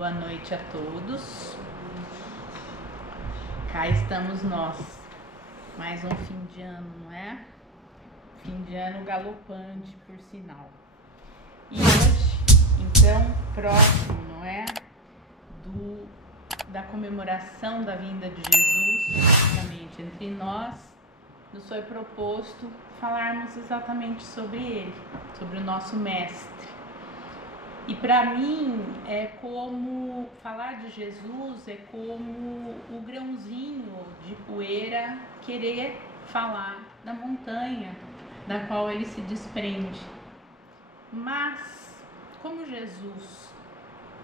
Boa noite a todos. Cá estamos nós. Mais um fim de ano, não é? Fim de ano galopante, por sinal. E hoje, então, próximo, não é? Da comemoração da vinda de Jesus, justamente entre nós, nos foi proposto falarmos exatamente sobre ele, sobre o nosso mestre. E para mim, falar de Jesus é como o grãozinho de poeira querer falar da montanha da qual ele se desprende. Mas, como Jesus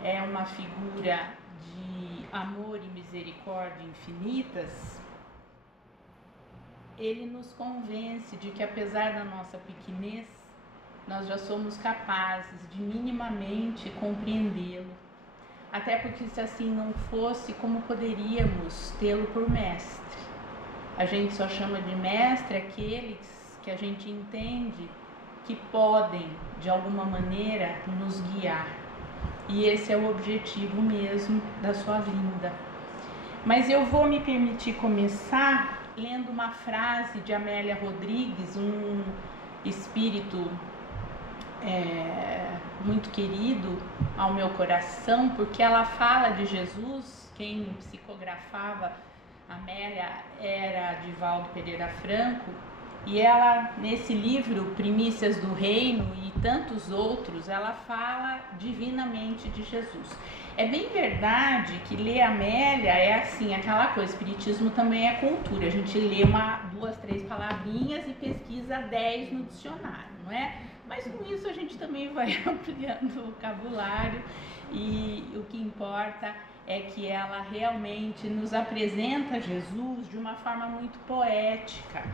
é uma figura de amor e misericórdia infinitas, ele nos convence de que, apesar da nossa pequenez, nós já somos capazes de minimamente compreendê-lo. Até porque, se assim não fosse, como poderíamos tê-lo por mestre? A gente só chama de mestre aqueles que a gente entende que podem, de alguma maneira, nos guiar. E esse é o objetivo mesmo da sua vinda. Mas eu vou me permitir começar lendo uma frase de Amélia Rodrigues, um espírito muito querido ao meu coração, porque ela fala de Jesus. Quem psicografava Amélia era Divaldo Pereira Franco, e ela, nesse livro Primícias do Reino e tantos outros, ela fala divinamente de Jesus. É bem verdade que ler Amélia é assim, aquela coisa, espiritismo também é cultura, a gente lê 2, 3 palavrinhas e pesquisa 10 no dicionário, não é? Mas com isso a gente também vai ampliando o vocabulário, e o que importa é que ela realmente nos apresenta Jesus de uma forma muito poética.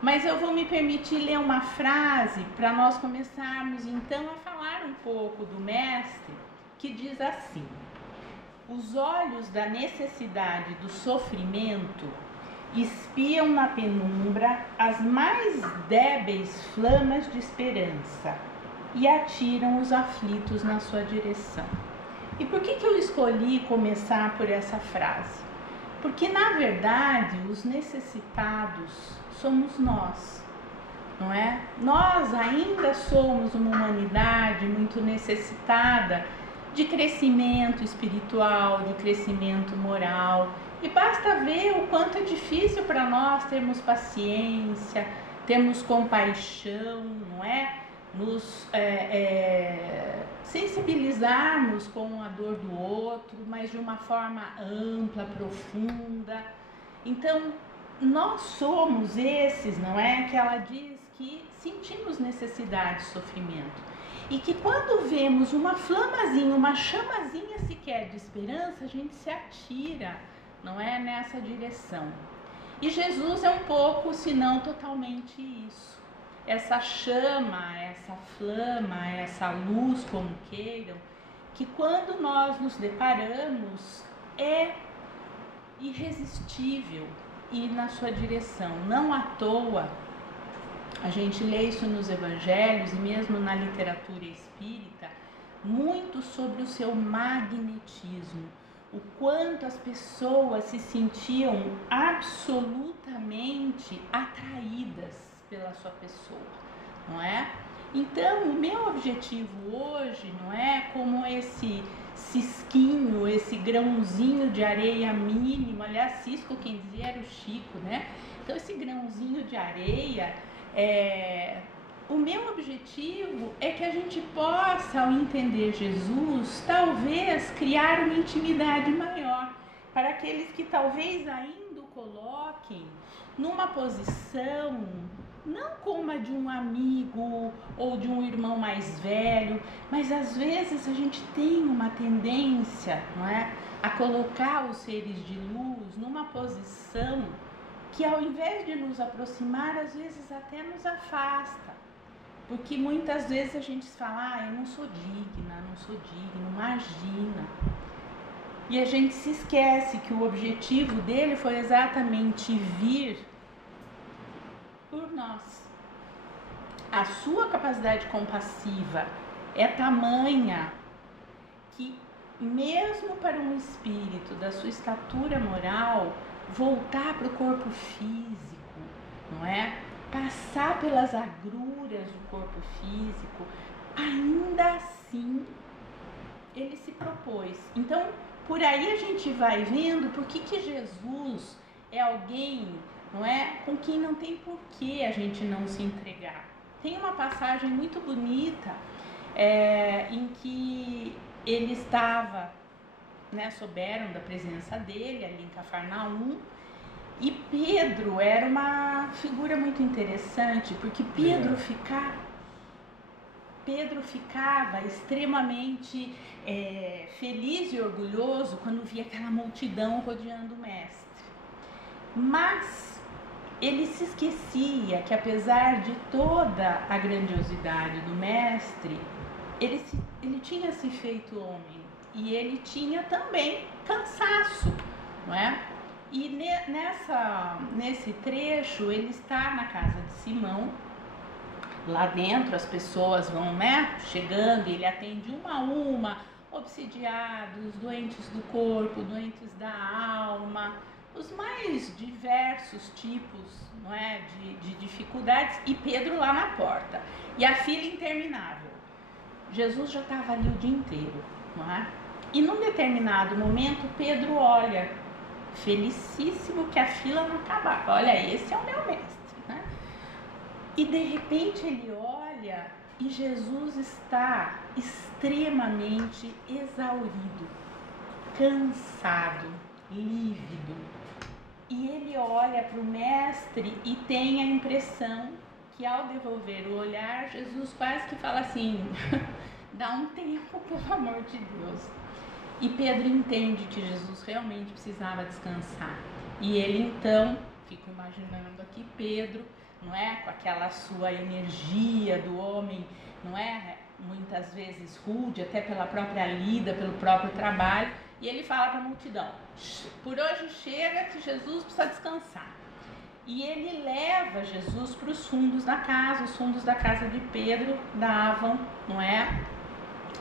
Mas eu vou me permitir ler uma frase para nós começarmos então a falar um pouco do mestre, que diz assim: os olhos da necessidade do sofrimento espiam na penumbra as mais débeis flamas de esperança e atiram os aflitos na sua direção. E por que eu escolhi começar por essa frase? Porque, na verdade, os necessitados somos nós, não é? Nós ainda somos uma humanidade muito necessitada de crescimento espiritual, de crescimento moral. E basta ver o quanto é difícil para nós termos paciência, termos compaixão, não é? Nos sensibilizarmos com a dor do outro, mas de uma forma ampla, profunda. Então, nós somos esses, não é? Que ela diz que sentimos necessidade de sofrimento. E que quando vemos uma flamazinha, uma chamazinha sequer de esperança, a gente se atira, não é, nessa direção. E Jesus é um pouco, se não totalmente isso. Essa chama, essa flama, essa luz, como queiram, que quando nós nos deparamos é irresistível ir na sua direção. Não à toa, a gente lê isso nos evangelhos e mesmo na literatura espírita, muito sobre o seu magnetismo, o quanto as pessoas se sentiam absolutamente atraídas pela sua pessoa, não é? Então, o meu objetivo hoje, não é, como esse cisquinho, esse grãozinho de areia mínimo, aliás, cisco quem dizia era o Chico, né? Então, esse grãozinho de areia, o meu objetivo é que a gente possa, ao entender Jesus, talvez criar uma intimidade maior para aqueles que talvez ainda o coloquem numa posição não como a de um amigo ou de um irmão mais velho, mas às vezes a gente tem uma tendência, não é, a colocar os seres de luz numa posição que, ao invés de nos aproximar, às vezes até nos afasta. Porque muitas vezes a gente fala, eu não sou digna, imagina. E a gente se esquece que o objetivo dele foi exatamente vir por nós. A sua capacidade compassiva é tamanha que mesmo para um espírito da sua estatura moral, voltar para o corpo físico, não é? Passar pelas agruras do corpo físico, ainda assim ele se propôs. Então, por aí a gente vai vendo por que Jesus é alguém, não é, com quem não tem por que a gente não se entregar. Tem uma passagem muito bonita em que ele estava, né, souberam da presença dele ali em Cafarnaum, e Pedro era uma figura muito interessante, porque Pedro ficava extremamente feliz e orgulhoso quando via aquela multidão rodeando o mestre. Mas ele se esquecia que, apesar de toda a grandiosidade do mestre, ele tinha se feito homem e ele tinha também cansaço, não é? E nesse trecho ele está na casa de Simão. Lá dentro as pessoas vão, né, chegando, e ele atende uma a uma, obsidiados, doentes do corpo, doentes da alma, os mais diversos tipos, não é, de dificuldades, e Pedro lá na porta. E a fila interminável. Jesus já estava ali o dia inteiro, não é? E num determinado momento Pedro olha, felicíssimo que a fila não acabava. Olha, esse é o meu mestre, né? E de repente ele olha e Jesus está extremamente exaurido, cansado, lívido. E ele olha para o mestre e tem a impressão que, ao devolver o olhar, Jesus quase que fala assim: dá um tempo, pelo amor de Deus. E Pedro entende que Jesus realmente precisava descansar. E ele então, fico imaginando aqui Pedro, não é, com aquela sua energia do homem, não é, muitas vezes rude, até pela própria lida, pelo próprio trabalho, e ele fala para a multidão: por hoje chega, que Jesus precisa descansar. E ele leva Jesus para os fundos da casa. Os fundos da casa de Pedro davam, não é,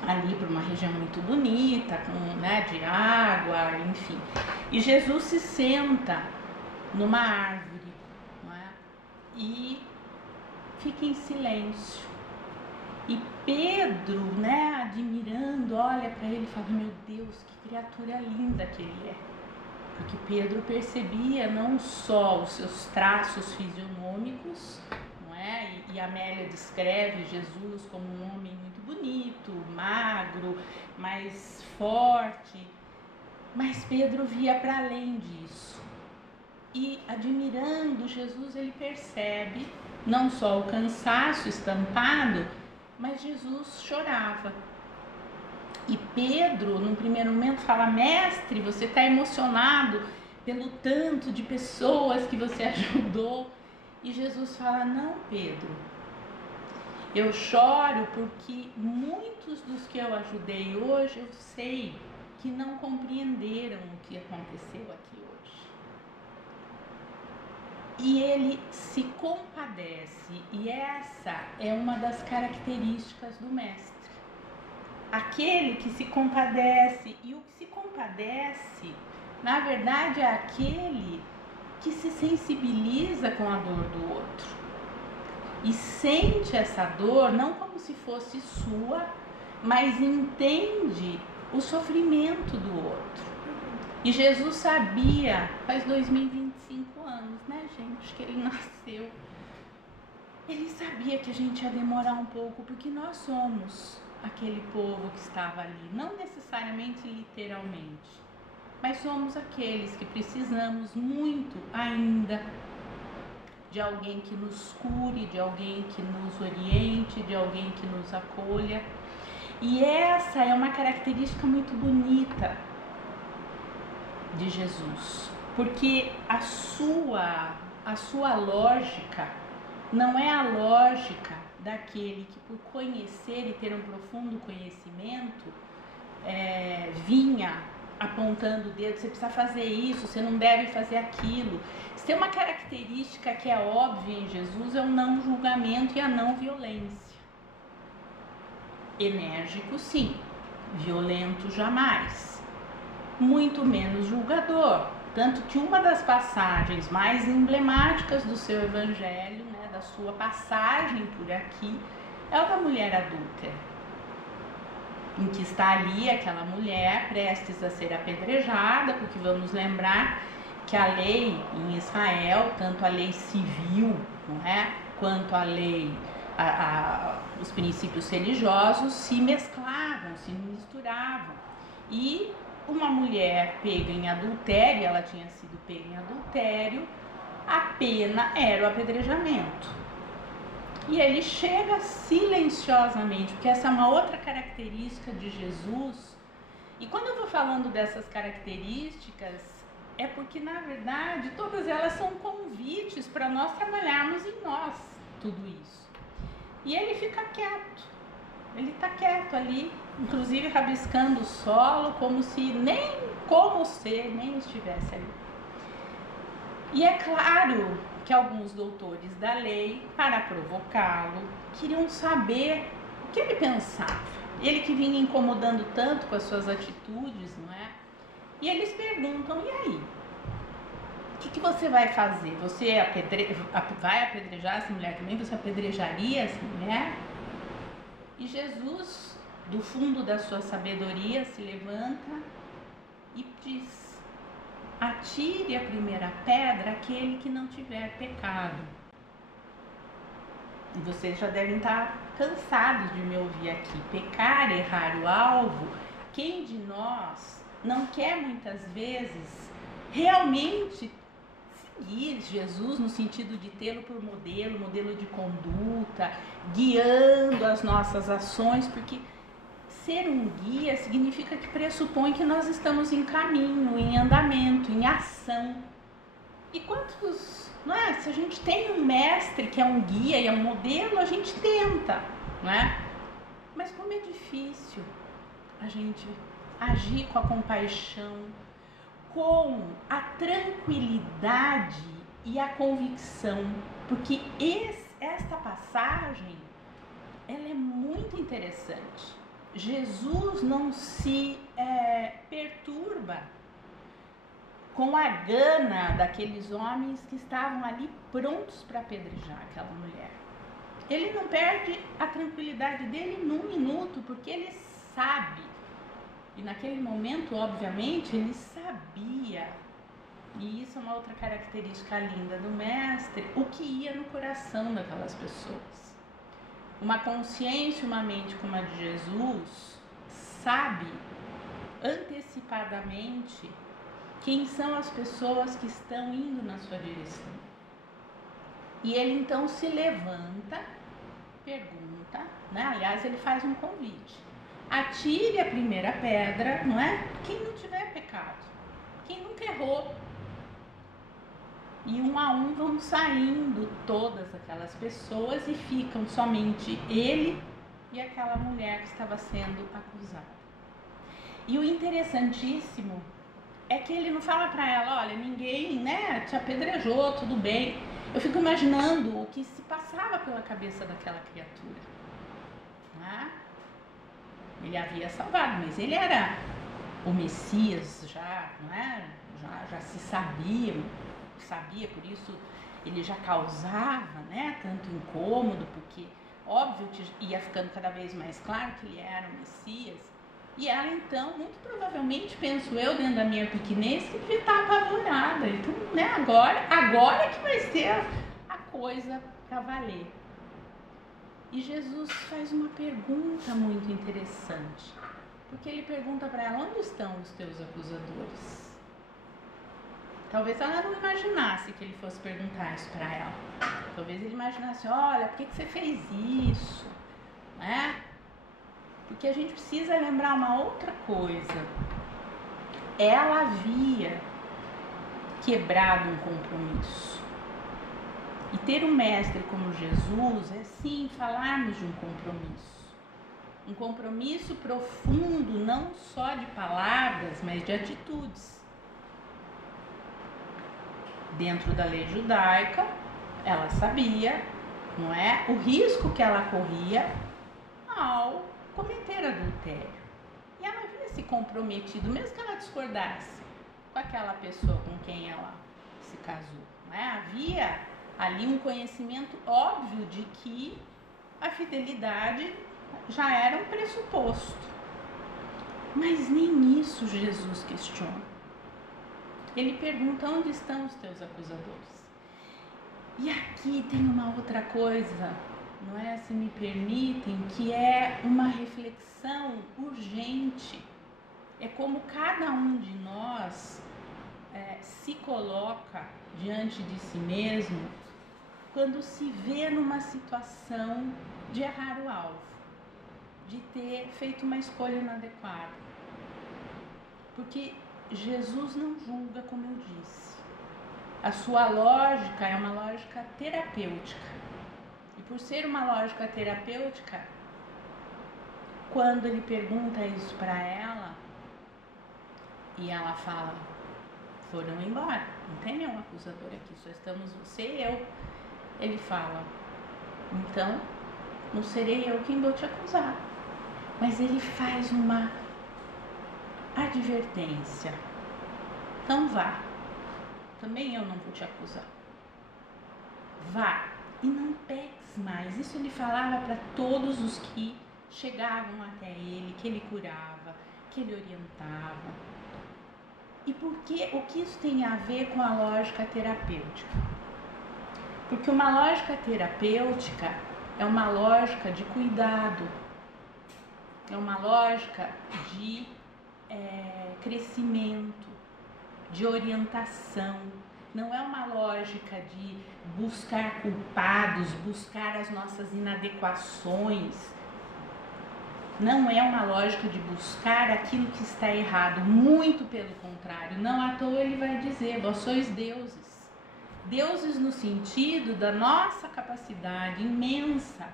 ali para uma região muito bonita, com, né, de água, enfim. E Jesus se senta numa árvore, não é, e fica em silêncio. E Pedro, né, admirando, olha para ele e fala: meu Deus, que criatura linda que ele é. Porque Pedro percebia não só os seus traços fisionômicos, não é? E Amélia descreve Jesus como um homem muito bonito, magro, mais forte. Mas Pedro via para além disso. E admirando Jesus, ele percebe não só o cansaço estampado, mas Jesus chorava. E Pedro, num primeiro momento, fala: mestre, você está emocionado pelo tanto de pessoas que você ajudou. E Jesus fala: não, Pedro, eu choro porque muitos dos que eu ajudei hoje, eu sei que não compreenderam o que aconteceu aqui hoje. E ele se compadece, e essa é uma das características do mestre. Aquele que se compadece, e o que se compadece, na verdade, é aquele que se sensibiliza com a dor do outro e sente essa dor não como se fosse sua, mas entende o sofrimento do outro. E Jesus sabia, faz 2025 anos, né, gente, que ele nasceu. Ele sabia que a gente ia demorar um pouco, porque nós somos aquele povo que estava ali, não necessariamente literalmente, mas somos aqueles que precisamos muito ainda de alguém que nos cure, de alguém que nos oriente, de alguém que nos acolha. E essa é uma característica muito bonita de Jesus, porque a sua lógica não é a lógica daquele que, por conhecer e ter um profundo conhecimento, vinha apontando o dedo: você precisa fazer isso, você não deve fazer aquilo. Se tem uma característica que é óbvia em Jesus, é o não julgamento e a não violência. Enérgico, sim, violento jamais, muito menos julgador. Tanto que uma das passagens mais emblemáticas do seu evangelho, né, da sua passagem por aqui, é o da mulher adúltera, em que está ali aquela mulher prestes a ser apedrejada, porque vamos lembrar que a lei em Israel, tanto a lei civil, não é, quanto a lei, os princípios religiosos se mesclavam, se misturavam. E uma mulher pega em adultério, ela tinha sido pega em adultério, a pena era o apedrejamento. E ele chega silenciosamente, porque essa é uma outra característica de Jesus. E quando eu vou falando dessas características, é porque, na verdade, todas elas são convites para nós trabalharmos em nós tudo isso. E ele fica quieto, ele está quieto ali, inclusive rabiscando o solo, como se nem estivesse ali. E é claro que alguns doutores da lei, para provocá-lo, queriam saber o que ele pensava. Ele que vinha incomodando tanto com as suas atitudes, não é? E eles perguntam, e aí? O que você vai fazer? Você vai apedrejar essa mulher também? Você apedrejaria essa mulher? E Jesus, do fundo da sua sabedoria, se levanta e diz: atire a primeira pedra aquele que não tiver pecado. E vocês já devem estar cansados de me ouvir aqui. Pecar, errar o alvo, quem de nós não quer muitas vezes realmente seguir Jesus no sentido de tê-lo por modelo de conduta, guiando as nossas ações, porque ser um guia significa que pressupõe que nós estamos em caminho, em andamento, em ação. E quantos, não é? Se a gente tem um mestre que é um guia e é um modelo, a gente tenta, não é? Mas como é difícil a gente agir com a compaixão, com a tranquilidade e a convicção, porque esta passagem, ela é muito interessante. Jesus não se perturba com a gana daqueles homens que estavam ali prontos para apedrejar aquela mulher. Ele não perde a tranquilidade dele num minuto, porque ele sabe. E naquele momento, obviamente, ele sabia, e isso é uma outra característica linda do mestre, o que ia no coração daquelas pessoas. Uma consciência, uma mente como a de Jesus, sabe antecipadamente quem são as pessoas que estão indo na sua direção. E ele então se levanta, pergunta, né? Aliás, ele faz um convite. Atire a primeira pedra, não é? Quem não tiver pecado, quem nunca errou. E um a um vão saindo todas aquelas pessoas e ficam somente ele e aquela mulher que estava sendo acusada. E o interessantíssimo é que ele não fala para ela, olha, ninguém, né, te apedrejou, tudo bem. Eu fico imaginando o que se passava pela cabeça daquela criatura, né? Ele havia salvado, mas ele era o Messias já, não é? Já se sabia, por isso ele já causava, né, tanto incômodo, porque óbvio que ia ficando cada vez mais claro que ele era o Messias. E ela então, muito provavelmente, penso eu, dentro da minha pequenez, que devia estar apavorada. Então, né, agora que vai ser a coisa para valer. E Jesus faz uma pergunta muito interessante, porque ele pergunta para ela, onde estão os teus acusadores? Talvez ela não imaginasse que ele fosse perguntar isso para ela. Talvez ele imaginasse, olha, por que você fez isso? Né? Porque a gente precisa lembrar uma outra coisa. Ela havia quebrado um compromisso. E ter um mestre como Jesus é sim falarmos de um compromisso. Um compromisso profundo, não só de palavras, mas de atitudes. Dentro da lei judaica, ela sabia, não é, o risco que ela corria ao cometer adultério. E ela havia se comprometido, mesmo que ela discordasse com aquela pessoa com quem ela se casou, não é? Havia ali um conhecimento óbvio de que a fidelidade já era um pressuposto. Mas nem isso Jesus questiona. Ele pergunta: onde estão os teus acusadores? E aqui tem uma outra coisa, não é? Se me permitem, que é uma reflexão urgente. É como cada um de nós se coloca diante de si mesmo quando se vê numa situação de errar o alvo, de ter feito uma escolha inadequada. Porque Jesus não julga, como eu disse. A sua lógica é uma lógica terapêutica. E por ser uma lógica terapêutica, quando ele pergunta isso para ela, e ela fala: foram embora, não tem nenhum acusador aqui, só estamos você e eu. Ele fala: então, não serei eu quem vou te acusar. Mas ele faz uma advertência: então vá, também eu não vou te acusar. Vá e não peques mais. Isso ele falava para todos os que chegavam até ele, que ele curava, que ele orientava. E o que isso tem a ver com a lógica terapêutica? Porque uma lógica terapêutica é uma lógica de cuidado, é uma lógica de crescimento, de orientação. Não é uma lógica de buscar culpados, buscar as nossas inadequações. Não é uma lógica de buscar aquilo que está errado, muito pelo contrário. Não à toa ele vai dizer: vós sois deuses. Deuses no sentido da nossa capacidade imensa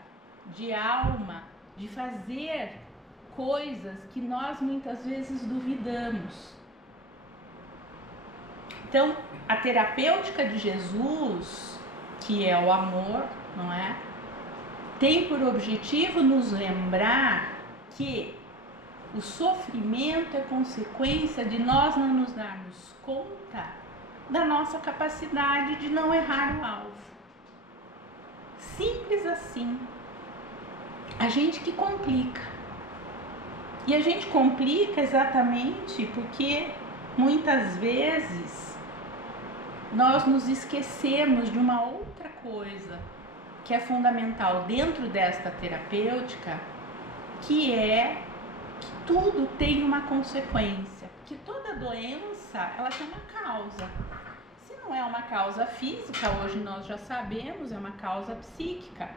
de alma, de fazer coisas que nós muitas vezes duvidamos. Então, a terapêutica de Jesus, que é o amor, não é? Tem por objetivo nos lembrar que o sofrimento é consequência de nós não nos darmos conta da nossa capacidade de não errar o alvo. Simples assim. A gente que complica. E a gente complica exatamente porque muitas vezes nós nos esquecemos de uma outra coisa que é fundamental dentro desta terapêutica, que é que tudo tem uma consequência, que toda doença ela tem uma causa. Se não é uma causa física, hoje nós já sabemos, é uma causa psíquica.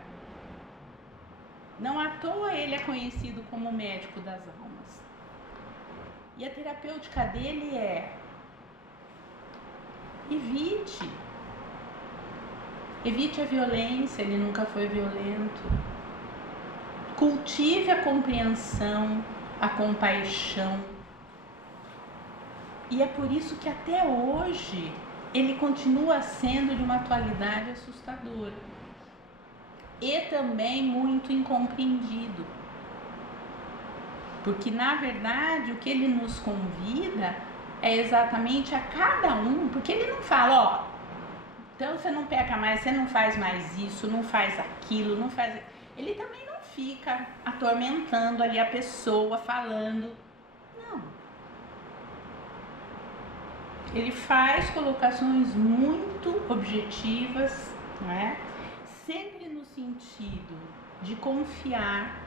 Não à toa ele é conhecido como o médico das almas. E a terapêutica dele é: evite a violência, ele nunca foi violento. Cultive a compreensão, a compaixão. E é por isso que até hoje ele continua sendo de uma atualidade assustadora. E também muito incompreendido. Porque na verdade o que ele nos convida é exatamente a cada um, porque ele não fala: ó, então você não peca mais, você não faz mais isso, não faz aquilo, não faz... Ele também não fica atormentando ali a pessoa, falando. Não. Ele faz colocações muito objetivas, não é? Sempre no sentido de confiar.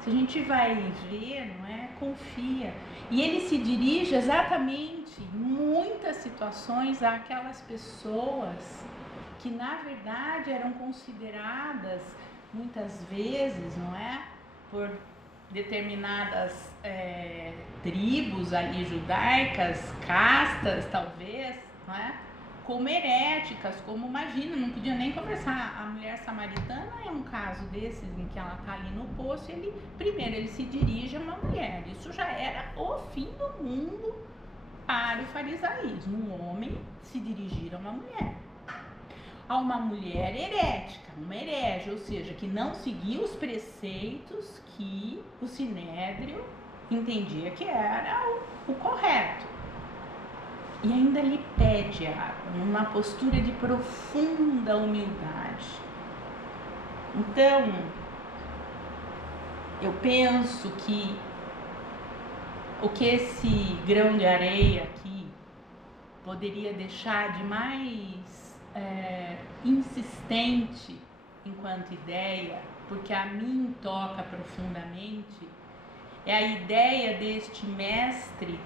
Se a gente vai ver, não é? Confia. E ele se dirige exatamente, em muitas situações, àquelas pessoas que, na verdade, eram consideradas, muitas vezes, não é? Por determinadas tribos ali judaicas, castas, talvez, não é? Como heréticas, como, imagina, não podia nem conversar. A mulher samaritana é um caso desses em que ela está ali no poço, primeiro ele se dirige a uma mulher. Isso já era o fim do mundo para o farisaísmo, um homem se dirigir a uma mulher. A uma mulher herética, uma herege, ou seja, que não seguia os preceitos que o Sinédrio entendia que era o correto. E ainda lhe pede água, numa postura de profunda humildade. Então, eu penso que o que esse grão de areia aqui poderia deixar de mais insistente enquanto ideia, porque a mim toca profundamente, é a ideia deste mestre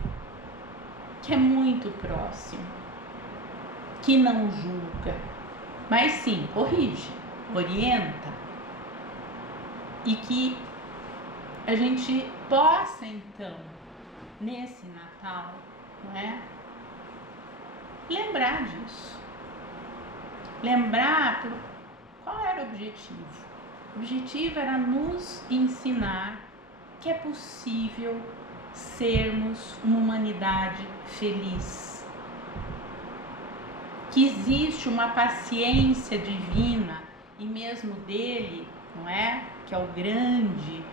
que é muito próximo, que não julga, mas sim corrige, orienta, e que a gente possa então, nesse Natal, não é? Lembrar disso, lembrar qual era o objetivo. O objetivo era nos ensinar que é possível sermos uma humanidade feliz, que existe uma paciência divina e mesmo dele, não é? Que é o grande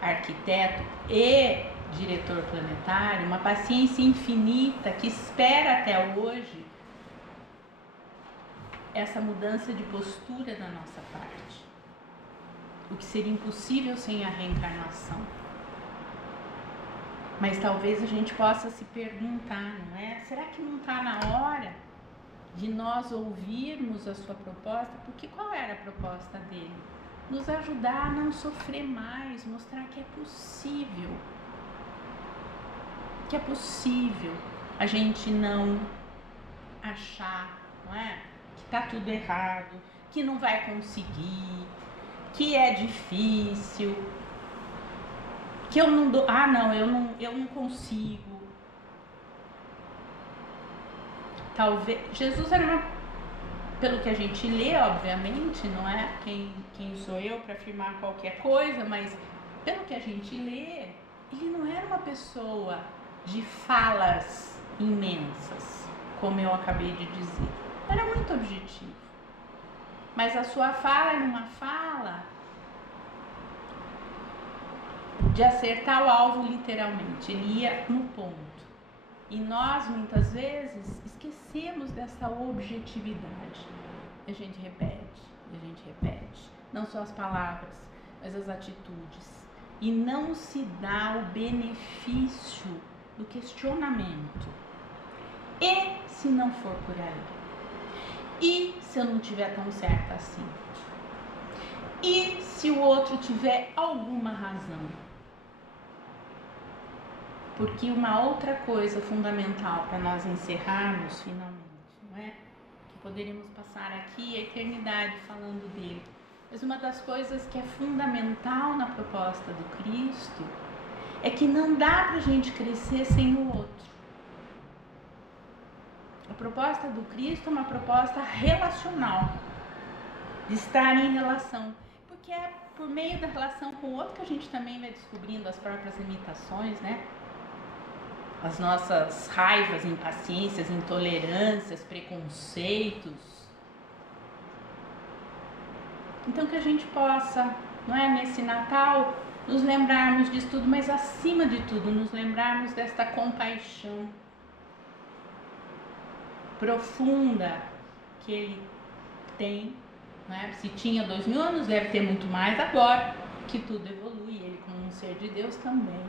arquiteto e diretor planetário, uma paciência infinita que espera até hoje essa mudança de postura da nossa parte, o que seria impossível sem a reencarnação. Mas talvez a gente possa se perguntar, não é? Será que não está na hora de nós ouvirmos a sua proposta? Porque qual era a proposta dele? Nos ajudar a não sofrer mais, mostrar que é possível. Que é possível a gente não achar, não é? Que está tudo errado, que não vai conseguir, que é difícil, que eu não dou, eu não consigo. Talvez Jesus era pelo que a gente lê, obviamente, não é quem sou eu para afirmar qualquer coisa, mas pelo que a gente lê, ele não era uma pessoa de falas imensas, como eu acabei de dizer. Era muito objetivo. Mas a sua fala era uma fala de acertar o alvo literalmente. Ele ia no ponto. E nós, muitas vezes, esquecemos dessa objetividade. A gente repete. Não só as palavras, mas as atitudes. E não se dá o benefício do questionamento. E se não for por aí? E se eu não tiver tão certa assim? E se o outro tiver alguma razão? Porque uma outra coisa fundamental para nós encerrarmos finalmente, não é? Que poderíamos passar aqui a eternidade falando dele. Mas uma das coisas que é fundamental na proposta do Cristo é que não dá para a gente crescer sem o outro. A proposta do Cristo é uma proposta relacional, de estar em relação, porque é por meio da relação com o outro que a gente também vai descobrindo as próprias limitações, né? As nossas raivas, impaciências, intolerâncias, preconceitos. Então que a gente possa, não é, nesse Natal, nos lembrarmos disso tudo, mas acima de tudo, nos lembrarmos desta compaixão profunda que ele tem, não é? Se tinha 2000 anos, deve ter muito mais agora, que tudo evolui, ele como um ser de Deus também.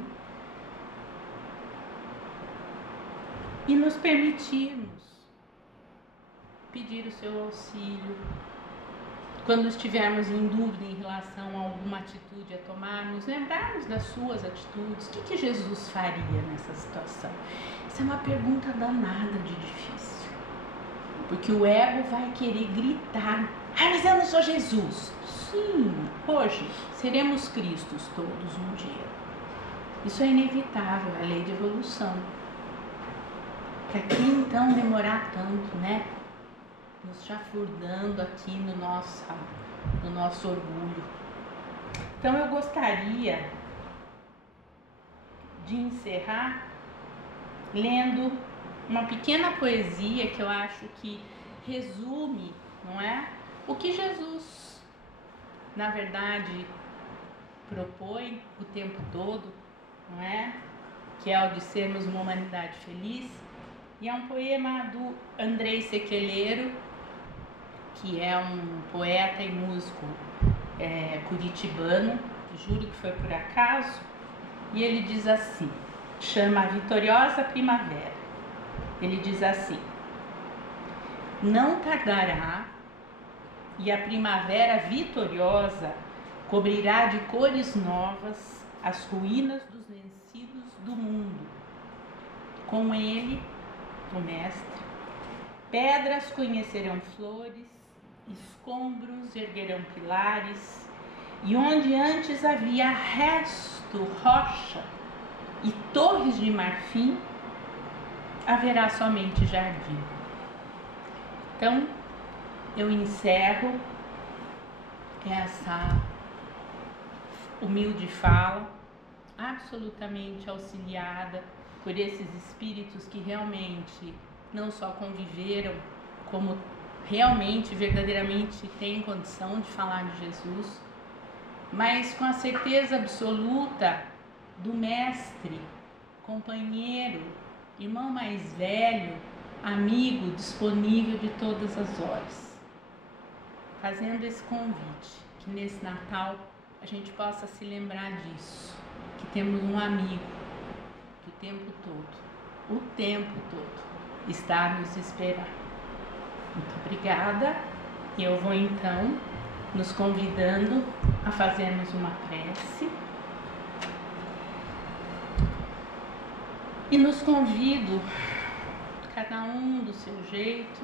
E nos permitirmos pedir o seu auxílio. Quando estivermos em dúvida em relação a alguma atitude a tomar, nos lembrarmos das suas atitudes. O que Jesus faria nessa situação? Isso é uma pergunta danada de difícil. Porque o ego vai querer gritar: mas eu não sou Jesus. Sim, hoje seremos Cristos todos um dia. Isso é inevitável, é a lei de evolução. Para que então demorar tanto, né? Nos chafurdando aqui no nosso orgulho. Então eu gostaria de encerrar lendo uma pequena poesia que eu acho que resume, não é? O que Jesus, na verdade, propõe o tempo todo, não é? Que é o de sermos uma humanidade feliz. E é um poema do Andrei Sequeleiro, que é um poeta e músico curitibano, juro que foi por acaso, e ele diz assim, chama A Vitoriosa Primavera. Ele diz assim: não tardará e a primavera vitoriosa cobrirá de cores novas as ruínas dos vencidos do mundo. Com ele, o mestre, pedras conhecerão flores, escombros erguerão pilares, e onde antes havia resto, rocha e torres de marfim, haverá somente jardim. Então, eu encerro essa humilde fala, absolutamente auxiliada por esses espíritos que realmente não só conviveram, como realmente, verdadeiramente têm condição de falar de Jesus, mas com a certeza absoluta do mestre, companheiro, irmão mais velho, amigo, disponível de todas as horas. Fazendo esse convite, que nesse Natal a gente possa se lembrar disso, que temos um amigo que o tempo todo, está a nos esperar. Muito obrigada. E eu vou então nos convidando a fazermos uma prece. E nos convido, cada um do seu jeito,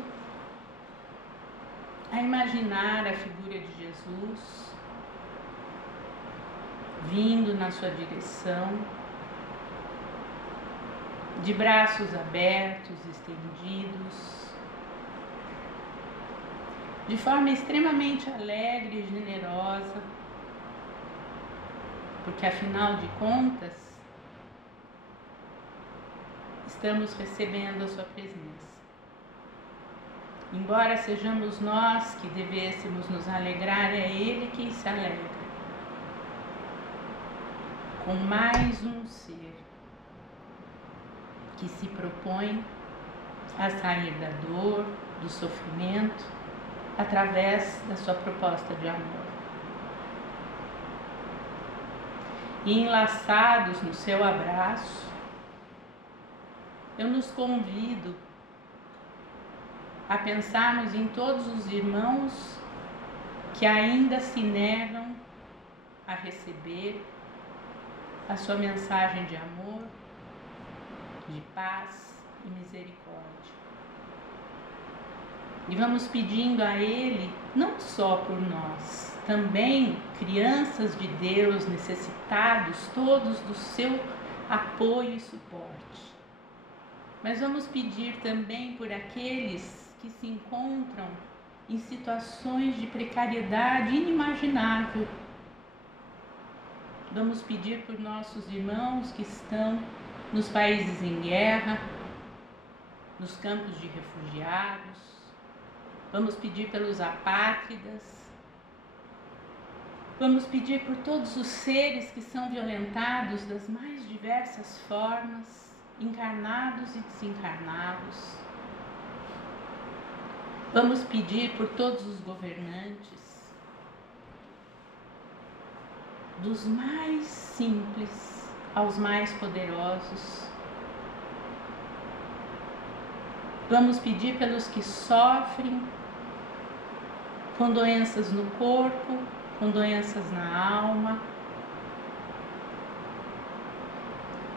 a imaginar a figura de Jesus vindo na sua direção, de braços abertos, estendidos, de forma extremamente alegre e generosa, porque afinal de contas, estamos recebendo a sua presença. Embora sejamos nós que devêssemos nos alegrar, é Ele quem se alegra com mais um ser que se propõe a sair da dor, do sofrimento, através da sua proposta de amor. E enlaçados no seu abraço, eu nos convido a pensarmos em todos os irmãos que ainda se negam a receber a sua mensagem de amor, de paz e misericórdia. E vamos pedindo a Ele, não só por nós, também crianças de Deus necessitados, todos do seu apoio e suporte. Mas vamos pedir também por aqueles que se encontram em situações de precariedade inimaginável. Vamos pedir por nossos irmãos que estão nos países em guerra, nos campos de refugiados. Vamos pedir pelos apátridas. Vamos pedir por todos os seres que são violentados das mais diversas formas, encarnados e desencarnados. Vamos pedir por todos os governantes, dos mais simples aos mais poderosos. Vamos pedir pelos que sofrem com doenças no corpo, com doenças na alma,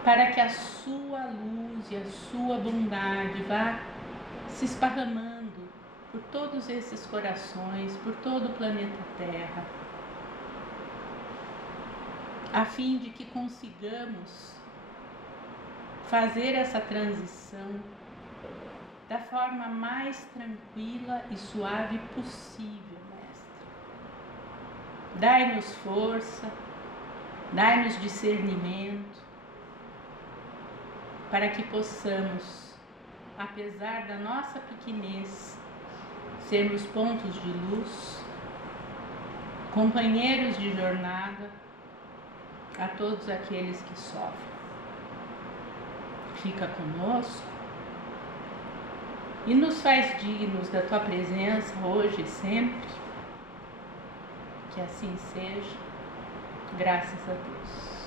para que a sua luz e a sua bondade vá se esparramando por todos esses corações, por todo o planeta Terra, a fim de que consigamos fazer essa transição da forma mais tranquila e suave possível, Mestre. Dai-nos força, dai-nos discernimento, para que possamos, apesar da nossa pequenez, sermos pontos de luz, companheiros de jornada, a todos aqueles que sofrem. Fica conosco e nos faz dignos da tua presença hoje e sempre. Que assim seja, graças a Deus.